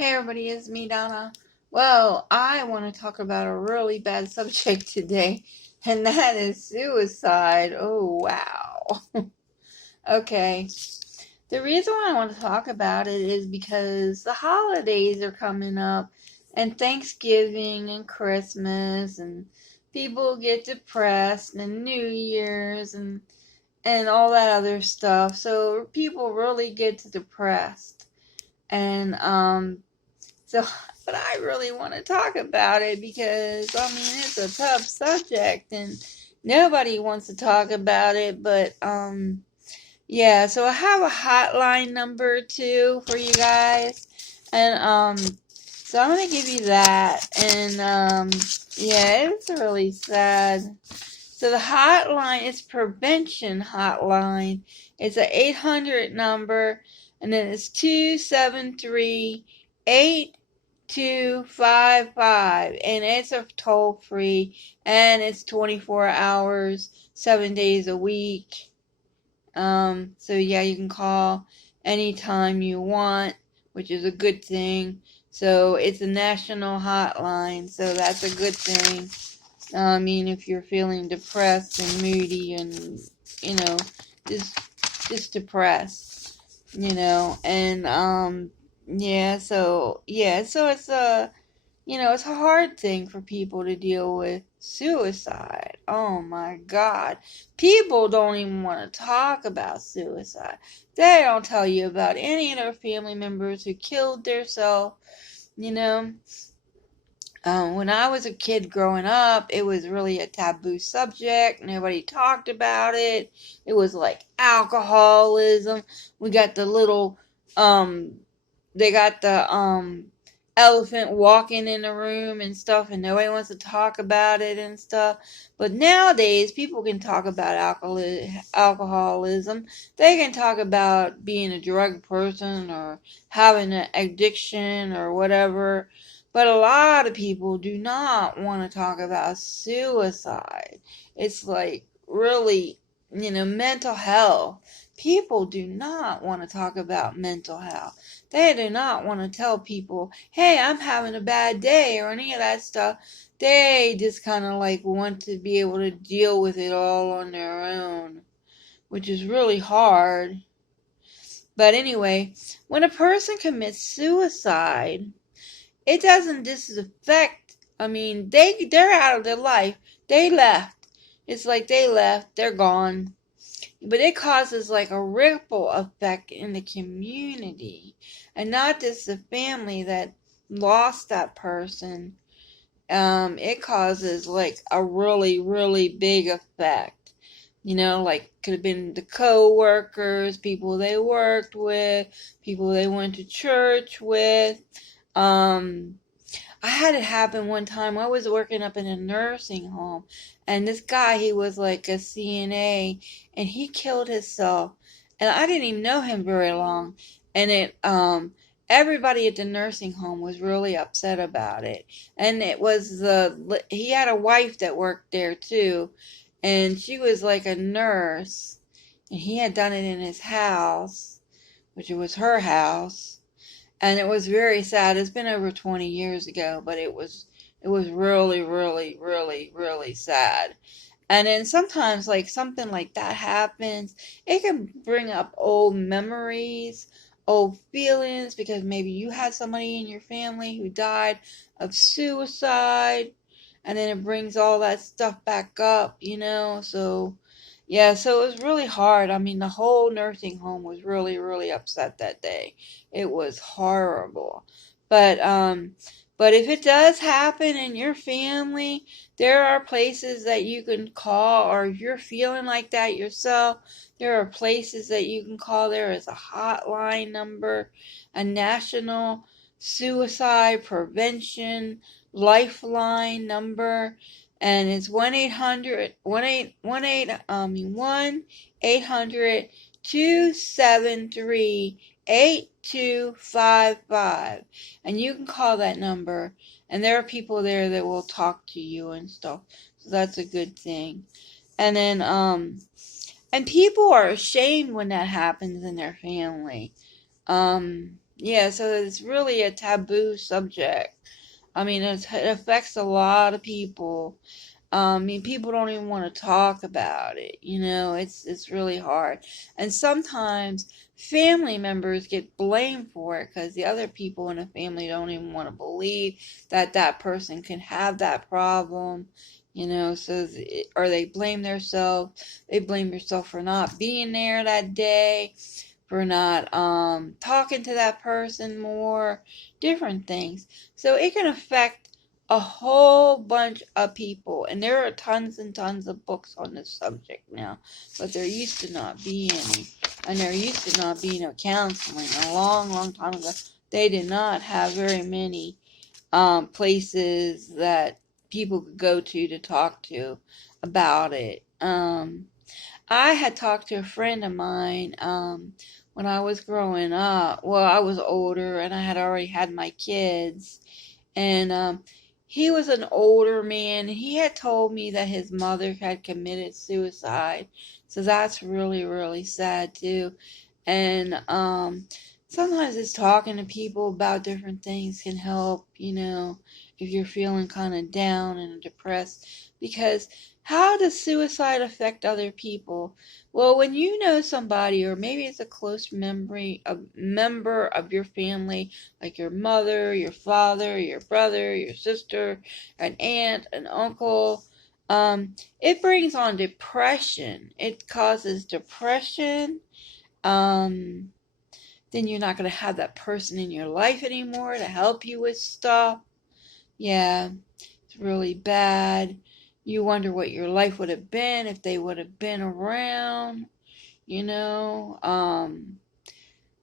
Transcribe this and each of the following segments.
Hey everybody, it's me, Donna. Well, I want to talk about a really bad subject today, and that is suicide. Oh, wow. Okay. The reason why I want to talk about it is because the holidays are coming up, and Thanksgiving and Christmas, and people get depressed, and New Year's, and all that other stuff. So people really get depressed. And, so, but I really want to talk about it because, I mean, it's a tough subject and nobody wants to talk about it. But, yeah, so I have a hotline number too for you guys. And, so I'm going to give you that. And, yeah, it's really sad. So the hotline is prevention hotline. It's a 800 number, and then it's 273-8255, and it's a toll free, and it's 24 hours, 7 days a week. So yeah, you can call anytime you want, which is a good thing. So it's a national hotline, so that's a good thing. I mean, if you're feeling depressed and moody and, you know, just depressed, and, so it's it's a hard thing for people to deal with suicide. Oh my God. People don't even want to talk about suicide. They don't tell you about any of their family members who killed themselves, you know. When I was a kid growing up, it was really a taboo subject. Nobody talked about it. It was like alcoholism. We got the little, they got the, elephant walking in the room and stuff, and nobody wants to talk about it and stuff. But nowadays, people can talk about alcoholism. They can talk about being a drug person or having an addiction or whatever. But a lot of people do not want to talk about suicide. It's like really, mental health. People do not want to talk about mental health. They do not want to tell people, hey, I'm having a bad day or any of that stuff. They just kind of like want to be able to deal with it all on their own, which is really hard. But anyway, when a person commits suicide, it doesn't just affect, I mean, they're out of their life. They left. It's like they left, they're gone. But it causes like a ripple effect in the community. And not just the family that lost that person. It causes like a really, really big effect. Like could have been the co-workers, people they worked with, people they went to church with. I had it happen one time. I was working up in a nursing home, and this guy, he was like a CNA, and he killed himself. And I didn't even know him very long. And everybody at the nursing home was really upset about it. And he had a wife that worked there too, and she was like a nurse, and he had done it in his house, which was her house. And it was very sad. It's been over 20 years ago, but it was really, really, really, really sad. And then sometimes like something like that happens, it can bring up old memories, old feelings, because maybe you had somebody in your family who died of suicide, and then it brings all that stuff back up, So yeah, so it was really hard. I mean, the whole nursing home was really, really upset that day. It was horrible. But if it does happen in your family, there are places that you can call, or if you're feeling like that yourself, there are places that you can call. There is a hotline number, a national suicide prevention lifeline number, and it's 1-800-273-8255, and you can call that number, and there are people there that will talk to you and stuff, so that's a good thing. And then and people are ashamed when that happens in their family. yeah, so it's really a taboo subject. I mean, it affects a lot of people. I mean, people don't even want to talk about it. It's really hard. And sometimes family members get blamed for it because the other people in the family don't even want to believe that that person can have that problem. Or they blame themselves. They blame yourself for not being there that day, for not talking to that person more, different things. So it can affect a whole bunch of people, and there are tons and tons of books on this subject now, but there used to not be any, and there used to not be no counseling. A long, long time ago, they did not have very many places that people could go to talk to about it. I had talked to a friend of mine when I was growing up. Well, I was older and I had already had my kids. And he was an older man. He had told me that his mother had committed suicide. So that's really, really sad too. And sometimes it's talking to people about different things can help, if you're feeling kind of down and depressed. Because how does suicide affect other people? Well, when you know somebody, or maybe it's a close member of your family, like your mother, your father, your brother, your sister, an aunt, an uncle, it brings on depression. It causes depression. Um, then you're not going to have that person in your life anymore to help you with stuff. Yeah, it's really bad. You wonder what your life would have been if they would have been around, you know.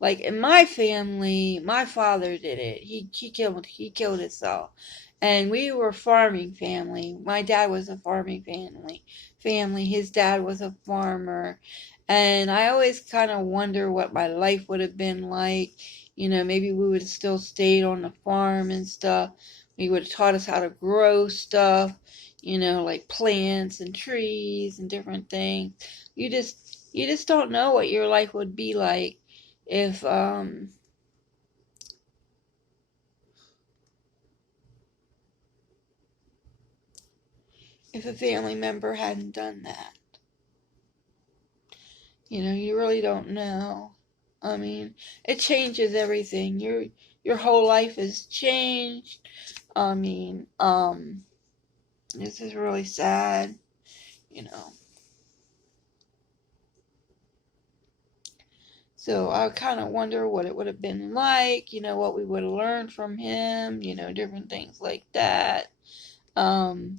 Like in my family, my father did it. He killed himself. And we were a farming family. My dad was a farming family. His dad was a farmer. And I always kind of wonder what my life would have been like. Maybe we would have still stayed on the farm and stuff. He would have taught us how to grow stuff, like plants and trees and different things. You just don't know what your life would be like if a family member hadn't done that. You really don't know. I mean, it changes everything. Your whole life is changed. I mean, this is really sad, you know. So I kind of wonder what it would have been like, what we would have learned from him, different things like that. It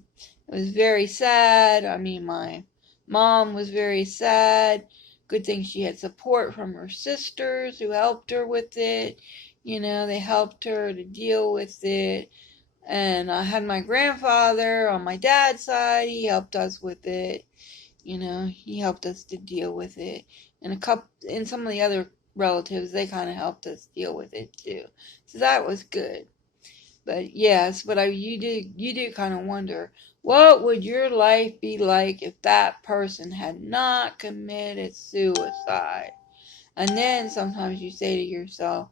was very sad. I mean, my mom was very sad. Good thing she had support from her sisters who helped her with it. They helped her to deal with it. And I had my grandfather on my dad's side. He helped us with it. He helped us to deal with it. And some of the other relatives, they kind of helped us deal with it too. So that was good. But yes, you do kind of wonder, what would your life be like if that person had not committed suicide? And then sometimes you say to yourself,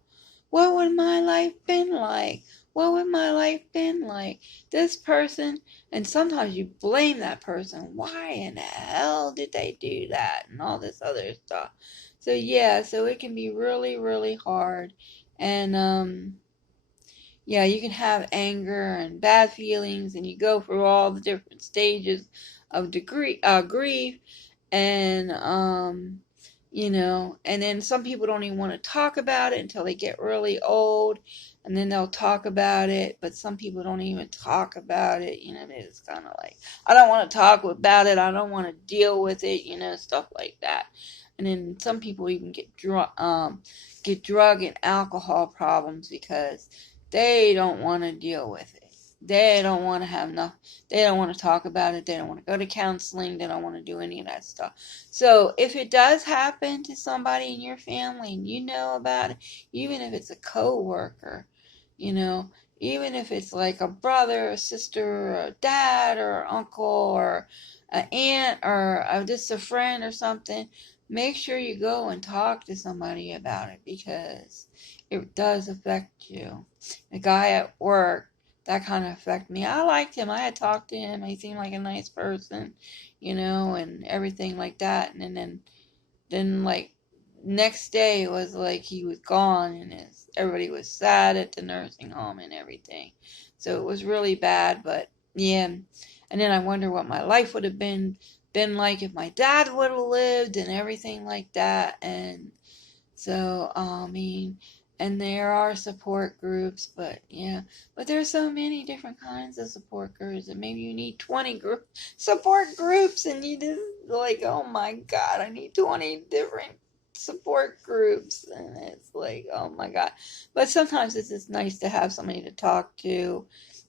what would my life been like? What would my life been like? This person, and sometimes you blame that person. Why in the hell did they do that? And all this other stuff. So yeah, so it can be really, really hard. And yeah, you can have anger and bad feelings, and you go through all the different stages of grief, and and then some people don't even want to talk about it until they get really old, and then they'll talk about it. But some people don't even talk about it. It's kind of like, I don't want to talk about it. I don't want to deal with it. Stuff like that. And then some people even get drug and alcohol problems because they don't want to deal with it. They don't want to have enough. They don't want to talk about it. They don't want to go to counseling. They don't want to do any of that stuff. So if it does happen to somebody in your family and you know about it, even if it's a coworker, you know, even if it's like a brother, a sister, or a dad, or an uncle, or an aunt, or just a friend or something, make sure you go and talk to somebody about it, because it does affect you. The guy at work, that kind of affected me. I liked him. I had talked to him. He seemed like a nice person, and everything like that. And then like next day it was like he was gone, and everybody was sad at the nursing home and everything. So it was really bad, but yeah. And then I wonder what my life would have been like if my dad would have lived and everything like that. And so, I mean, and there are support groups, but yeah, but there's so many different kinds of support groups, and maybe you need 20 support groups, and you just like, oh my God, I need 20 different support groups, and it's like, oh my God. But sometimes it's just nice to have somebody to talk to.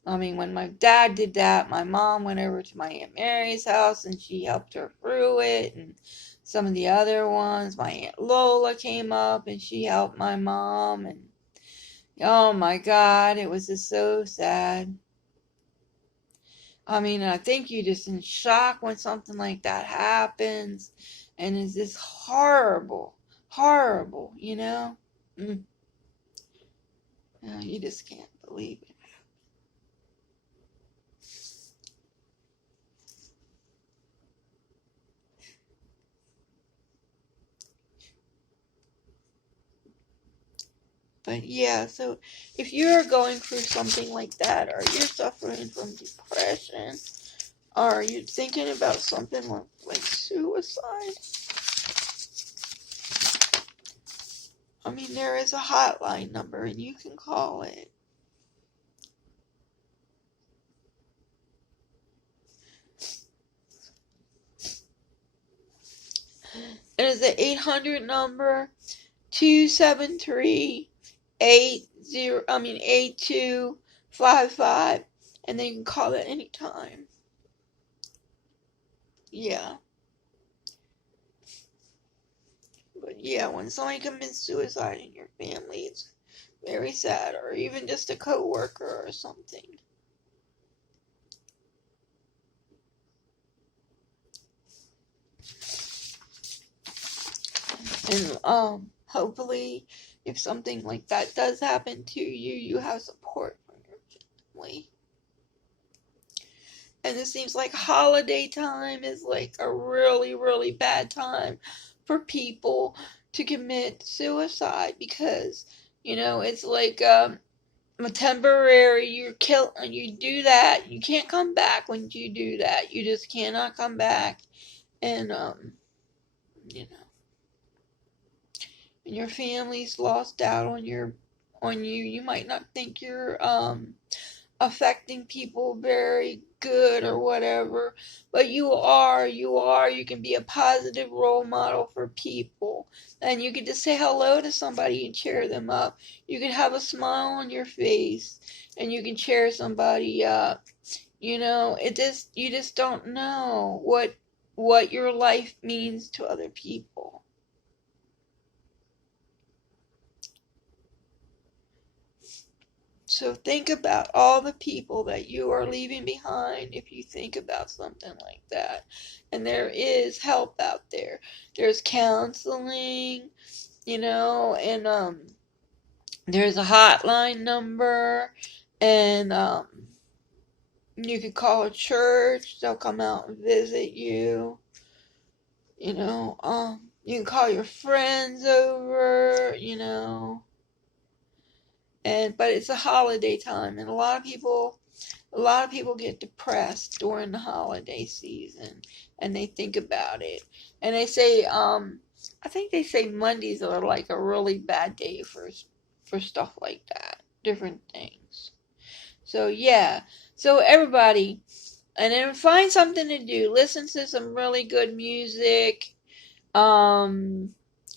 I mean, when my dad did that, my mom went over to my Aunt Mary's house, and she helped her through it, and some of the other ones, my Aunt Lola came up and she helped my mom, and oh my God, it was just so sad. I mean, I think you're just in shock when something like that happens, and it's just horrible, horrible, Mm. You just can't believe it. But yeah, so if you're going through something like that, or you're suffering from depression, or are you thinking about something like suicide? I mean, there is a hotline number and you can call it. It is an 800 number, 273 8255, and then you can call it anytime. Yeah. But yeah, when somebody commits suicide in your family, it's very sad, or even just a coworker or something. And hopefully, if something like that does happen to you, you have support from your family. And it seems like holiday time is like a really, really bad time for people to commit suicide, because it's like a temporary. You do that, you can't come back. When you do that, you just cannot come back. And you know and your family's lost out on you. You might not think you're affecting people very good or whatever, but you can be a positive role model for people, and you can just say hello to somebody and cheer them up. You can have a smile on your face and you can cheer somebody up. You just don't know what your life means to other people. So think about all the people that you are leaving behind if you think about something like that. And there is help out there. There's counseling, and there's a hotline number, and you could call a church. They'll come out and visit you. You can call your friends over, but it's a holiday time, and a lot of people get depressed during the holiday season, and they think about it, and they say I think they say Mondays are like a really bad day for stuff like that, different things. So yeah, so everybody, and then find something to do. Listen to some really good music.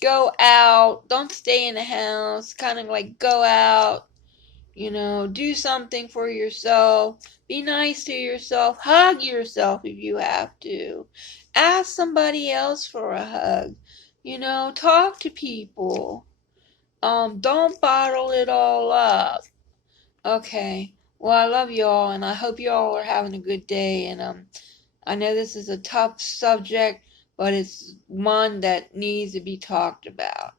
Go out. Don't stay in the house. Kind of like go out. Do something for yourself. Be nice to yourself. Hug yourself if you have to. Ask somebody else for a hug. Talk to people. Don't bottle it all up. Okay. Well, I love y'all, and I hope y'all are having a good day. And I know this is a tough subject, but it's one that needs to be talked about.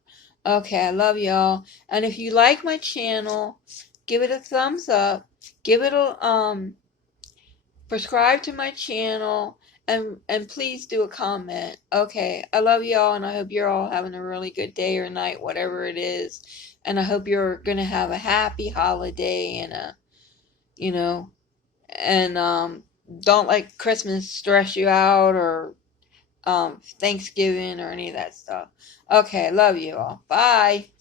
Okay, I love y'all. And if you like my channel, give it a thumbs up. Give it a subscribe to my channel, and please do a comment. Okay, I love y'all, and I hope you're all having a really good day or night, whatever it is. And I hope you're gonna have a happy holiday and a, you know, and don't let Christmas stress you out, or Thanksgiving or any of that stuff. Okay, love you all. Bye.